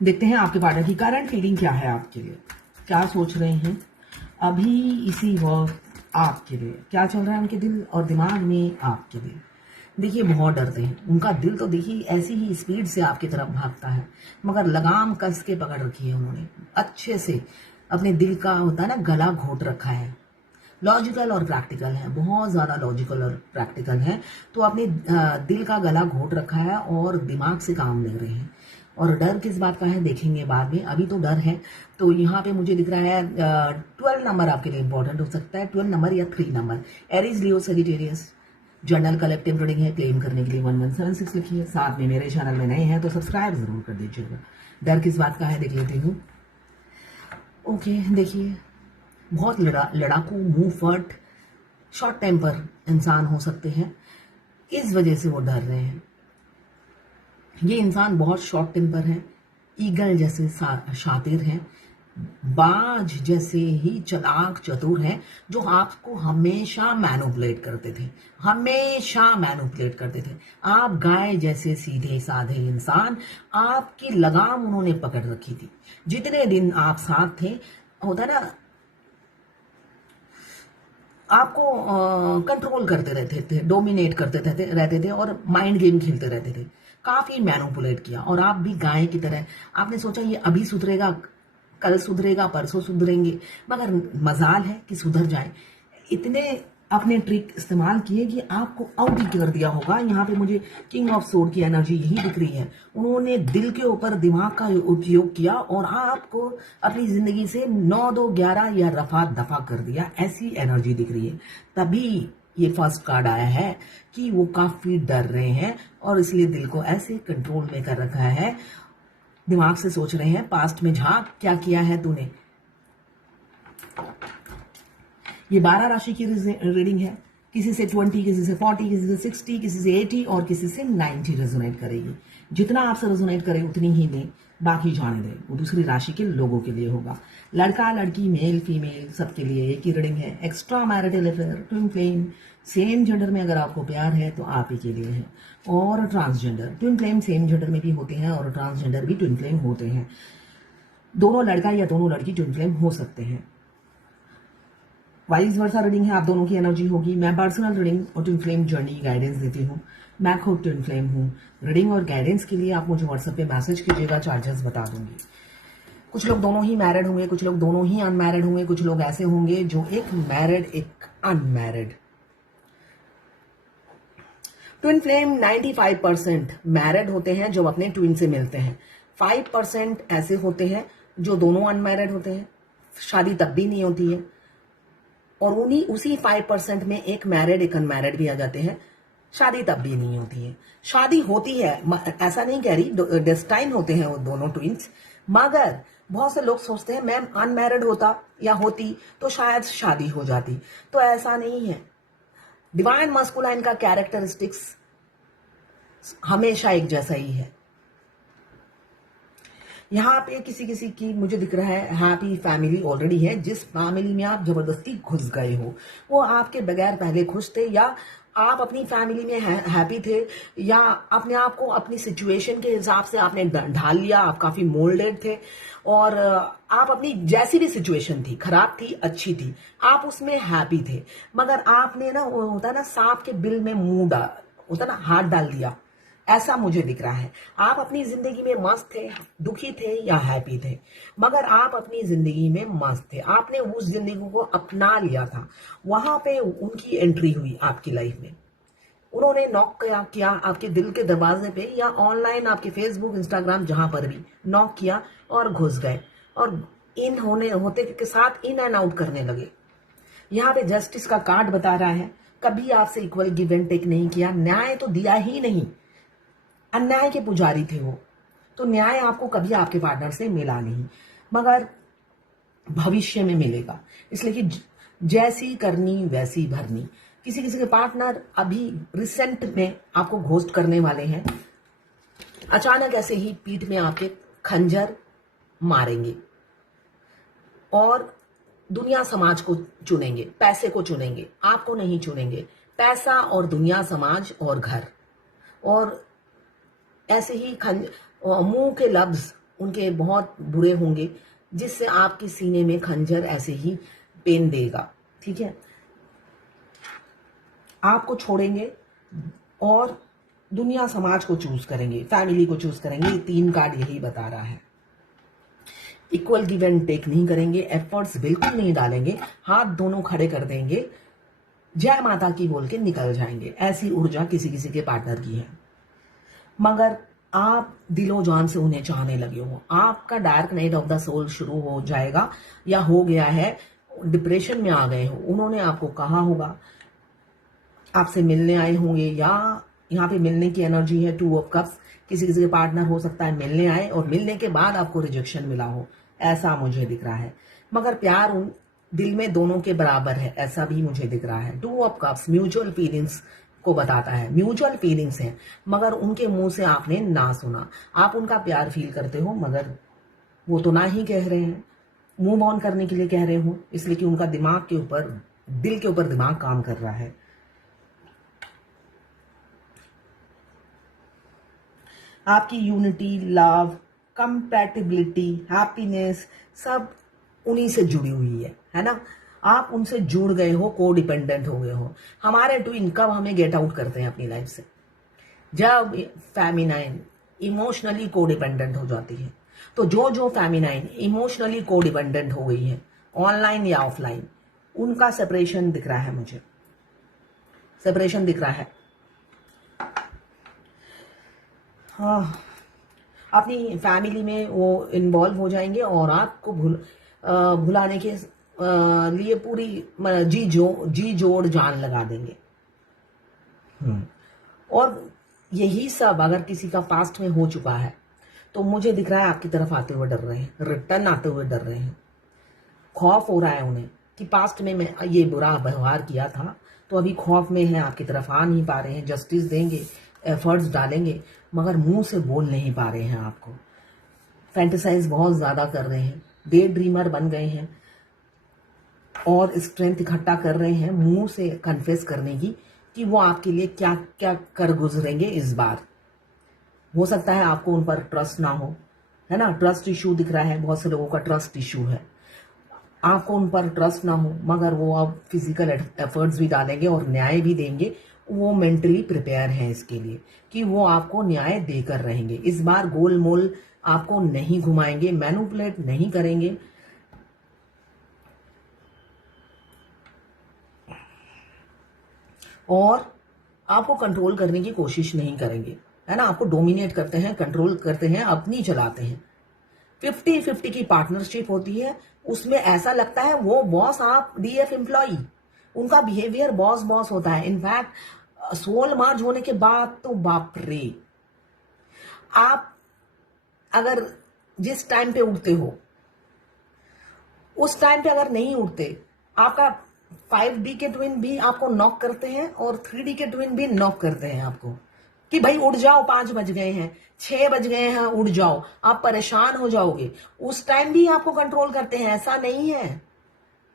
देखते हैं आपके पार्टनर की करंट फीलिंग क्या है आपके लिए, क्या सोच रहे हैं अभी इसी वक्त आपके लिए, क्या चल रहा है उनके दिल और दिमाग में आपके लिए। देखिए बहुत डरते हैं, उनका दिल तो देखिए ऐसी ही स्पीड से आपकी तरफ भागता है, मगर लगाम कस के पकड़ रखी है उन्होंने, अच्छे से अपने दिल का होता है ना गला घोट रखा है। लॉजिकल और प्रैक्टिकल है, बहुत ज़्यादा लॉजिकल और प्रैक्टिकल है, तो अपने दिल का गला घोट रखा है और दिमाग से काम ले रहे हैं। और डर किस बात का है देखेंगे बाद में, अभी तो डर है। तो यहाँ पे मुझे दिख रहा है 12 नंबर आपके लिए इंपॉर्टेंट हो सकता है, 12 नंबर या 3 नंबर। एरीज, लियो, सजिटेरियस। जनरल कलेक्टिव रीडिंग है, क्लेम करने के लिए 1176 लिखिए। साथ में मेरे चैनल में नए हैं तो सब्सक्राइब जरूर कर दीजिएगा। डर किस बात का है देख लेती हूँ। ओके, देखिए बहुत लड़ाकू, मुंह फट, शॉर्ट टेम्पर इंसान हो सकते हैं, इस वजह से वो डर रहे हैं। ये इंसान बहुत शॉर्ट टेम्पर है, ईगल जैसे शातिर हैं, बाज जैसे ही चालाक चतुर हैं, जो आपको हमेशा मैनिपुलेट करते थे, हमेशा मैनिपुलेट करते थे। आप गाय जैसे सीधे साधे इंसान, आपकी लगाम उन्होंने पकड़ रखी थी। जितने दिन आप साथ थे, होता ना, आपको कंट्रोल करते रहते थे, डोमिनेट करते रहते थे और माइंड गेम खेलते रहते थे, काफी मैनिपुलेट किया। और आप भी गाय की तरह, आपने सोचा ये अभी सुधरेगा, कल सुधरेगा, परसों सुधरेंगे, मगर मजाल है कि सुधर जाए। इतने अपने ट्रिक इस्तेमाल किए कि आपको आउट ही कर दिया होगा। यहाँ पे मुझे किंग ऑफ सोर्ड की एनर्जी यही दिख रही है। उन्होंने दिल के ऊपर दिमाग का उपयोग किया और आपको अपनी जिंदगी से 9 2 11 या रफा दफा कर दिया, ऐसी एनर्जी दिख रही है। तभी ये फर्स्ट कार्ड आया है कि वो काफी डर रहे हैं और इसलिए दिल को ऐसे कंट्रोल में कर रखा है। दिमाग से सोच रहे हैं, पास्ट में झांक, क्या किया है तूने। ये 12 राशि की रीडिंग है, किसी से 20, किसी से 40, किसी से 60, किसी से 80 और किसी से 90 रेजोनेट करेगी। जितना आपसे रेजोनेट करे उतनी ही दें, बाकी जाने दें, वो दूसरी राशि के लोगों के लिए होगा। लड़का लड़की, मेल फीमेल, सबके लिए एक ही रीडिंग है। Extra marital affair, twin flame, same gender में अगर आपको प्यार है तो आप ही के लिए है। और transgender, twin flame same gender में भी होते हैं और ट्रांसजेंडर भी ट्विन फ्लेम होते हैं। दोनों लड़का या दोनों लड़की ट्विन फ्लेम हो सकते हैं। वाइस वर्सा रीडिंग है, आप दोनों की एनर्जी होगी। मैं पर्सनल रीडिंग और ट्विन फ्लेम जर्नी गाइडेंस देती हूँ। मैं खुद ट्विन फ्लेम हूँ। रीडिंग और गाइडेंस के लिए आप मुझे व्हाट्सएप पे मैसेज कीजिएगा, चार्जेस बता दूंगी। कुछ लोग दोनों ही मैरिड होंगे, कुछ लोग दोनों ही अनमैरिड होंगे, कुछ लोग ऐसे होंगे जो एक मैरिड एक अनमैरिड। ट्विन फ्लेम 95% मैरिड होते हैं जो अपने ट्विन से मिलते हैं। 5% ऐसे होते हैं जो दोनों अनमैरिड होते हैं, शादी तब भी नहीं होती है। और उन्हीं उसी 5% में एक मैरिड एक अनमैरिड भी आ जाते हैं, शादी तब भी नहीं होती है। शादी होती है, ऐसा नहीं कह रही, डेस्टाइन होते हैं वो दोनों ट्विंस। मगर बहुत से लोग सोचते हैं मैं अनमैरिड होता या होती तो शायद शादी हो जाती, तो ऐसा नहीं है। डिवाइन मस्कुलाइन का कैरेक्टरिस्टिक्स हमेशा एक जैसा ही है। यहाँ पे किसी किसी की मुझे दिख रहा है हैप्पी फैमिली ऑलरेडी है। जिस फैमिली में आप जबरदस्ती घुस गए हो, वो आपके बगैर पहले खुश थे, या आप अपनी फैमिली में हैप्पी थे, या अपने आप को अपनी सिचुएशन के हिसाब से आपने ढाल लिया, आप काफी मोल्डेड थे और आप अपनी जैसी भी सिचुएशन थी, खराब थी अच्छी थी, आप उसमें हैप्पी थे। मगर आपने ना, वो होता ना सांप के बिल में मुंह डाल, होता ना हाथ डाल दिया, ऐसा मुझे दिख रहा है। आप अपनी जिंदगी में मस्त थे, दुखी थे या हैप्पी थे, मगर आप अपनी जिंदगी में मस्त थे, आपने उस जिंदगी को अपना लिया था। वहां पे उनकी एंट्री हुई आपकी लाइफ में, उन्होंने नॉक किया आपके दिल के दरवाजे पे, या ऑनलाइन आपके फेसबुक इंस्टाग्राम जहां पर भी नॉक किया और घुस गए और इन होने होते के साथ इन एंड आउट करने लगे। यहाँ पे जस्टिस का कार्ड बता रहा है, कभी आपसे इक्वल गिव एंड टेक नहीं किया, न्याय तो दिया ही नहीं, अन्याय के पुजारी थे वो, तो न्याय आपको कभी आपके पार्टनर से मिला नहीं, मगर भविष्य में मिलेगा। इसलिए कि जैसी करनी वैसी भरनी। किसी किसी के पार्टनर अभी रिसेंट में आपको घोस्ट करने वाले हैं, अचानक ऐसे ही पीठ में आपके खंजर मारेंगे और दुनिया समाज को चुनेंगे, पैसे को चुनेंगे, आपको नहीं चुनेंगे। पैसा और दुनिया, समाज और घर, और ऐसे ही मुंह के लफ्ज उनके बहुत बुरे होंगे, जिससे आपके सीने में खंजर ऐसे ही पेन देगा। ठीक है, आपको छोड़ेंगे और दुनिया समाज को चूज करेंगे, फैमिली को चूज करेंगे। 3 कार्ड यही बता रहा है। इक्वल गिव एंड टेक नहीं करेंगे, एफर्ट्स बिल्कुल नहीं डालेंगे, हाथ दोनों खड़े कर देंगे, जय माता की बोल के निकल जाएंगे। ऐसी ऊर्जा किसी किसी के पार्टनर की है। मगर आप दिलो जान से उन्हें चाहने लगे हो, आपका dark night of the soul शुरू हो जाएगा या हो गया है, डिप्रेशन में आ गए हो। उन्होंने आपको कहा होगा, आपसे मिलने आए होंगे, या यहाँ पे मिलने की एनर्जी है 2 ऑफ कप्स। किसी किसी के पार्टनर हो सकता है मिलने आए और मिलने के बाद आपको रिजेक्शन मिला हो, ऐसा मुझे दिख रहा है। मगर प्यार उन दिल में दोनों के बराबर है, ऐसा भी मुझे दिख रहा है। 2 ऑफ कप्स म्यूचुअल फीलिंग्स को बताता है, म्यूचुअल फीलिंग्स हैं, मगर उनके मुंह से आपने ना सुना। आप उनका प्यार फील करते हो, मगर वो तो ना ही कह रहे हैं, मूव ऑन करने के लिए कह रहे हो, इसलिए कि उनका दिमाग के ऊपर, दिल के ऊपर दिमाग काम कर रहा है। आपकी यूनिटी, लव, कंपैटिबिलिटी, हैप्पीनेस सब उन्हीं से जुड़ी हुई है ना। आप उनसे जुड़ गए हो, को डिपेंडेंट हो गए हो। हमारे ट्विन कब हमें गेट आउट करते हैं अपनी लाइफ से? जब फेमिनाइन इमोशनली को डिपेंडेंट हो जाती है। तो जो जो फेमिनाइन इमोशनली को डिपेंडेंट हो गई है, ऑनलाइन या ऑफलाइन, उनका सेपरेशन दिख रहा है मुझे, सेपरेशन दिख रहा है। हाँ, अपनी फैमिली में वो इन्वॉल्व हो जाएंगे और आपको भुलाने के लिए पूरी जी जोड़ जान लगा देंगे। और यही सब अगर किसी का पास्ट में हो चुका है तो मुझे दिख रहा है आपकी तरफ आते हुए डर रहे हैं, रिटर्न आते हुए डर रहे हैं। खौफ हो रहा है उन्हें कि पास्ट में मैं ये बुरा व्यवहार किया था, तो अभी खौफ में है, आपकी तरफ आ नहीं पा रहे हैं। जस्टिस देंगे, एफर्ट्स डालेंगे, मगर मुंह से बोल नहीं पा रहे हैं आपको। फैंटेसाइज बहुत ज्यादा कर रहे हैं, डे ड्रीमर बन गए हैं और स्ट्रेंथ इकट्ठा कर रहे हैं मुंह से कन्फेस करने की कि वो आपके लिए क्या क्या कर गुजरेंगे इस बार। हो सकता है आपको उन पर ट्रस्ट ना हो, है ना, ट्रस्ट इशू दिख रहा है, बहुत से लोगों का ट्रस्ट इशू है। आपको उन पर ट्रस्ट ना हो, मगर वो अब फिजिकल एफर्ट्स भी डालेंगे और न्याय भी देंगे। वो मेंटली प्रिपेयर हैं इसके लिए कि वो आपको न्याय देकर रहेंगे। इस बार गोल मोल आपको नहीं घुमाएंगे, मैनिपुलेट नहीं करेंगे। और आपको कंट्रोल करने की कोशिश नहीं करेंगे, है ना। आपको डोमिनेट करते हैं, कंट्रोल करते हैं, अपनी चलाते हैं। 50-50 की पार्टनरशिप होती है, उसमें ऐसा लगता है वो बॉस, आप डीएफ एम्प्लॉई। उनका बिहेवियर बॉस बॉस होता है। इनफैक्ट सोल मर्ज होने के बाद तो बाप रे, आप अगर जिस टाइम पे उठते हो उस टाइम पे अगर नहीं उठते, आपका 5D के ट्विन भी आपको नॉक करते हैं और 3D के ट्विन भी नॉक करते हैं आपको कि भाई उठ जाओ, 5 बज गए हैं, 6 बज गए हैं, उठ जाओ। आप परेशान हो जाओगे, उस टाइम भी आपको कंट्रोल करते हैं, ऐसा नहीं है।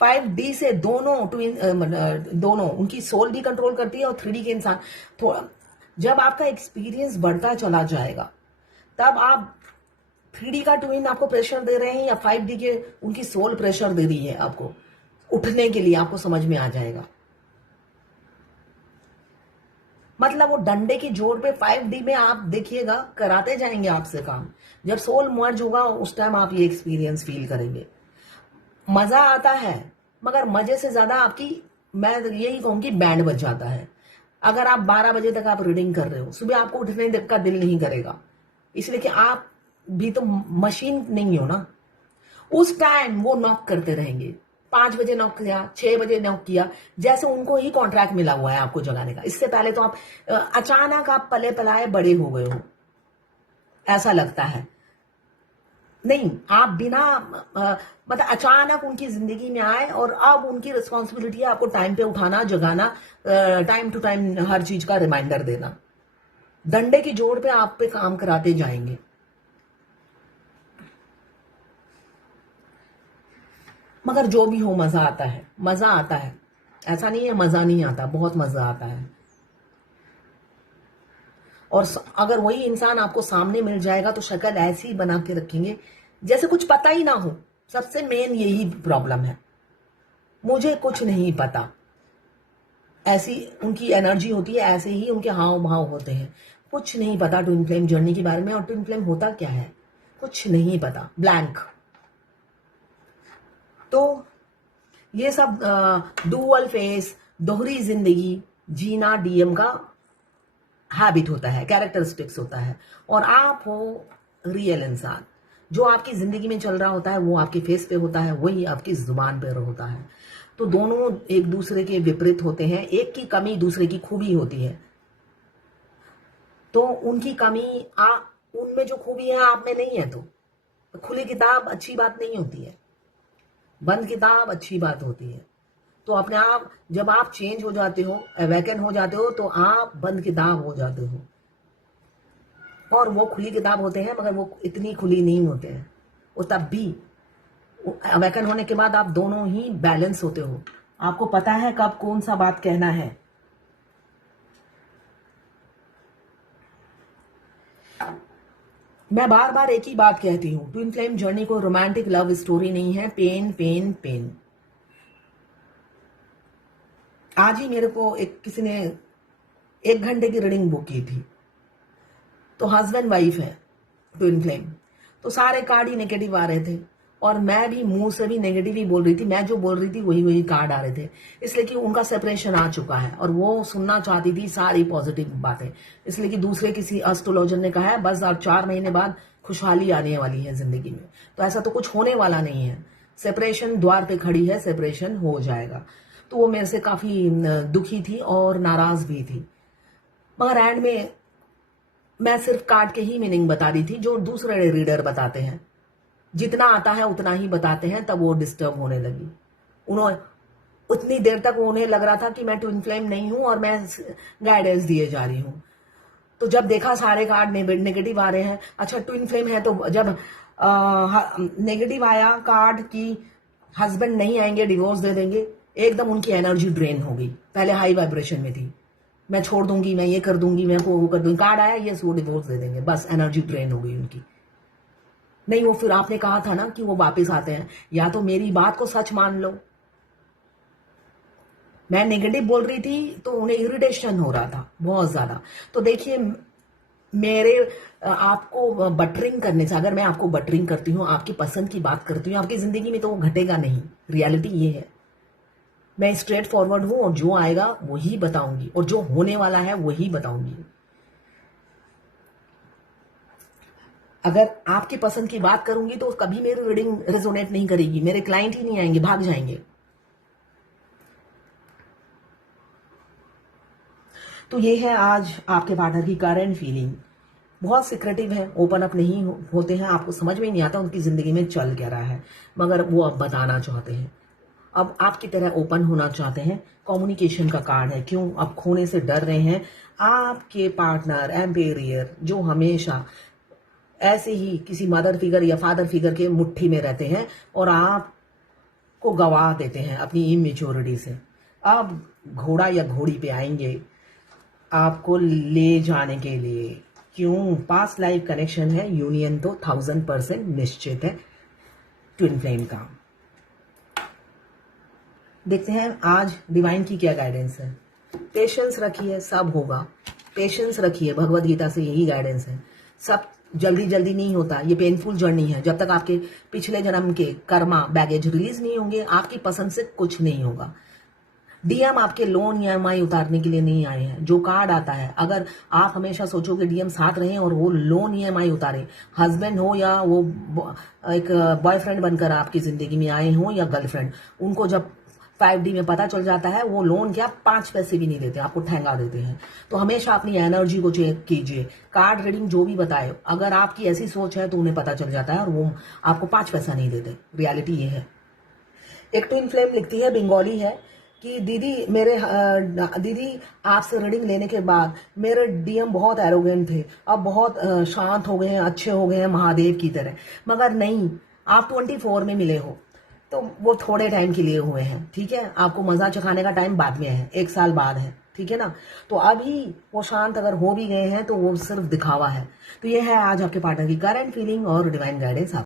5D से दोनों ट्विन, दोनों उनकी सोल भी कंट्रोल करती है और 3D के इंसान। थोड़ा जब आपका एक्सपीरियंस बढ़ता चला जाएगा, तब आप 3D का ट्विन आपको प्रेशर दे रहे हैं या 5D के उनकी सोल प्रेशर दे रही है आपको उठने के लिए, आपको समझ में आ जाएगा। मतलब वो डंडे की जोर पे 5D में आप देखिएगा, कराते जाएंगे आपसे काम। जब सोल मर्ज होगा उस टाइम आप ये एक्सपीरियंस फील करेंगे। मजा आता है, मगर मजे से ज्यादा आपकी, मैं यही कहूंगी, बैंड बज जाता है। अगर आप 12 बजे तक आप रीडिंग कर रहे हो, सुबह आपको उठने का दिल नहीं करेगा, इसलिए कि आप भी तो मशीन नहीं हो ना। उस टाइम वो नॉक करते रहेंगे। 5 बजे नॉक किया, 6 बजे नॉक किया, जैसे उनको ही कॉन्ट्रैक्ट मिला हुआ है आपको जगाने का। इससे पहले तो आप अचानक आप पले पलाए बड़े हो गए हो, ऐसा लगता है। नहीं, आप बिना मतलब अचानक उनकी जिंदगी में आए और अब उनकी रिस्पॉन्सिबिलिटी है आपको टाइम पे उठाना, जगाना, टाइम टू टाइम हर चीज का रिमाइंडर देना। डंडे की जोड़ पे आप पे काम कराते जाएंगे। मगर जो भी हो, मजा आता है, मजा आता है, ऐसा नहीं है मजा नहीं आता, बहुत मजा आता है। और अगर वही इंसान आपको सामने मिल जाएगा तो शक्ल ऐसी बना के रखेंगे जैसे कुछ पता ही ना हो। सबसे मेन यही प्रॉब्लम है, मुझे कुछ नहीं पता, ऐसी उनकी एनर्जी होती है, ऐसे ही उनके हाव भाव होते हैं। कुछ नहीं पता ट्विन फ्लेम जर्नी के बारे में। और ट्विन फ्लेम होता क्या है, कुछ नहीं पता, ब्लैंक। तो ये सब डुअल फेस, दोहरी जिंदगी जीना डीएम का हैबिट होता है, कैरेक्टरिस्टिक्स होता है। और आप हो रियल इंसान। जो आपकी जिंदगी में चल रहा होता है वो आपके फेस पे होता है, वही आपकी जुबान पे होता है। तो दोनों एक दूसरे के विपरीत होते हैं। एक की कमी दूसरे की खूबी होती है। तो उनकी कमी उनमें जो खूबी है आप में नहीं है। तो खुली किताब अच्छी बात नहीं होती है, बंद किताब अच्छी बात होती है। तो अपने आप जब आप चेंज हो जाते हो, अवेकन हो जाते हो, तो आप बंद किताब हो जाते हो। और वो खुली किताब होते हैं मगर वो इतनी खुली नहीं होते हैं। वो तब भी अवेकन होने के बाद आप दोनों ही बैलेंस होते हो। आपको पता है कब कौन सा बात कहना है। मैं बार बार एक ही बात कहती हूँ, ट्विन फ्लेम जर्नी को रोमांटिक लव स्टोरी नहीं है। Pain pain pain. आज ही मेरे को किसी ने 1 घंटे की रीडिंग बुक की थी। तो हस्बैंड वाइफ है ट्विन फ्लेम। तो सारे कार्ड ही नेगेटिव आ रहे थे और मैं भी मुंह से भी नेगेटिव ही बोल रही थी। मैं जो बोल रही थी वही वही कार्ड आ रहे थे, इसलिए कि उनका सेपरेशन आ चुका है और वो सुनना चाहती थी सारी पॉजिटिव बातें। इसलिए कि दूसरे किसी एस्ट्रोलॉजर ने कहा है बस अब 4 महीने बाद खुशहाली आने वाली है जिंदगी में। तो ऐसा तो कुछ होने वाला नहीं है। सेपरेशन द्वार पे खड़ी है, सेपरेशन हो जाएगा। तो वो मेरे से काफी दुखी थी और नाराज भी थी। मगर एंड में मैं सिर्फ कार्ड के ही मीनिंग बता रही थी जो दूसरे रीडर बताते हैं। जितना आता है उतना ही बताते हैं। तब वो डिस्टर्ब होने लगी। उन्होंने उतनी देर तक उन्हें लग रहा था कि मैं ट्विन फ्लेम नहीं हूं और मैं गाइडेंस दिए जा रही हूं। तो जब देखा सारे कार्ड नेगेटिव आ रहे हैं, अच्छा ट्विन फ्लेम है, तो जब नेगेटिव आया कार्ड की हस्बैंड नहीं आएंगे, डिवोर्स दे देंगे, एकदम उनकी एनर्जी ड्रेन हो गई। पहले हाई वाइब्रेशन में थी, मैं छोड़ दूंगी, मैं ये कर दूंगी, मैं वो कर दूंगी। कार्ड आया ये वो डिवोर्स दे देंगे, बस एनर्जी ड्रेन हो गई उनकी। नहीं, वो फिर आपने कहा था ना कि वो वापस आते हैं। या तो मेरी बात को सच मान लो। मैं नेगेटिव बोल रही थी तो उन्हें इरिटेशन हो रहा था बहुत ज्यादा। तो देखिए, मेरे आपको बटरिंग करने से, अगर मैं आपको बटरिंग करती हूँ, आपकी पसंद की बात करती हूँ आपकी जिंदगी में, तो वो घटेगा नहीं। रियलिटी ये है, मैं स्ट्रेट फॉरवर्ड हूं और जो आएगा वही बताऊंगी और जो होने वाला है वही बताऊंगी। अगर आपकी पसंद की बात करूंगी तो कभी मेरी रीडिंग रेजोनेट नहीं करेगी, मेरे क्लाइंट ही नहीं आएंगे, भाग जाएंगे। तो ये है आज आपके पार्टनर की करंट फीलिंग। बहुत सिक्रेटिव है, ओपन अप नहीं होते हैं, आपको समझ में नहीं आता उनकी जिंदगी में चल क्या रहा है, मगर वो अब बताना चाहते हैं, अब आपकी तरह ओपन होना चाहते हैं। कम्युनिकेशन का कार्ड है। क्यों? अब खोने से डर रहे हैं। आपके पार्टनर एम्पेरियर जो हमेशा ऐसे ही किसी मदर फिगर या फादर फिगर के मुट्ठी में रहते हैं और आपको गवा देते हैं अपनी इमेच्योरिटी से, अब घोड़ा या घोड़ी पे आएंगे आपको ले जाने के लिए। क्यों? पास्ट लाइफ कनेक्शन है, यूनियन तो 1000% निश्चित है ट्विन फ्लेम का। देखते हैं आज डिवाइन की क्या गाइडेंस है। पेशेंस रखिए, सब होगा। पेशेंस रखिए, भगवत गीता से यही गाइडेंस है। सब जल्दी जल्दी नहीं होता, ये पेनफुल जर्नी है। जब तक आपके पिछले जन्म के कर्मा बैगेज रिलीज नहीं होंगे, आपकी पसंद से कुछ नहीं होगा। डीएम आपके लोन या EMI उतारने के लिए नहीं आए हैं। जो कार्ड आता है, अगर आप हमेशा सोचोगे डीएम साथ रहे और वो लोन EMI उतारे, हस्बैंड हो या वो एक बॉयफ्रेंड बनकर आपकी जिंदगी में आए हो या गर्लफ्रेंड, उनको जब 5D में पता चल जाता है वो लोन क्या 5 पैसे भी नहीं देते, आपको ठहंगा देते हैं। तो हमेशा अपनी एनर्जी को चेक कीजिए। कार्ड रीडिंग जो भी बताए, अगर आपकी ऐसी सोच है तो उन्हें पता चल जाता है और वो आपको 5 पैसा नहीं देते। रियलिटी ये है। एक ट्विन फ्लेम लिखती है, बंगाली है, कि दीदी आपसे रीडिंग लेने के बाद मेरे डीएम बहुत एरोगेंट थे, अब बहुत शांत हो गए हैं, अच्छे हो गए हैं महादेव की तरह। मगर नहीं, आप 24 में मिले हो तो वो थोड़े टाइम के लिए हुए हैं, ठीक है। आपको मजा चखाने का टाइम बाद में है, 1 साल बाद है, ठीक है ना। तो अभी वो शांत अगर हो भी गए हैं तो वो सिर्फ दिखावा है। तो ये है आज आपके पार्टनर की करंट फीलिंग और डिवाइन गाइडेंस।